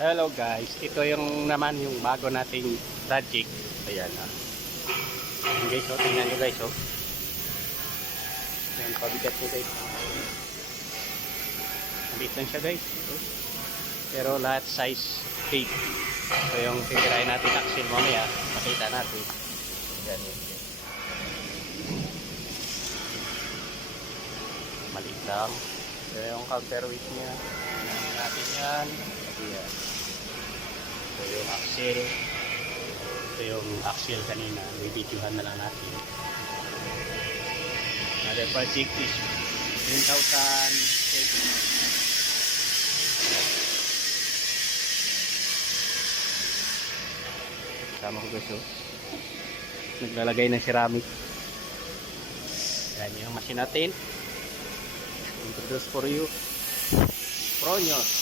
Hello guys, ito yung naman yung bago nating project. Ayan Ayan guys, tingnan nyo guys Ayan, pabigat nyo guys. Maliit lang siya guys. Pero lahat size 8. So yung titirahin natin axle mamaya, makita natin. Ayan yun. Maliit lang. So yung counterweight niya, tingnan natin yan. Ayan. Ito yung axle. Ito yung axle kanina. May videohan na lang natin. Another project is 10,000. Kasama ko guys naglalagay ng ceramic. Yan yung machine natin. Introduce for you Pronyos.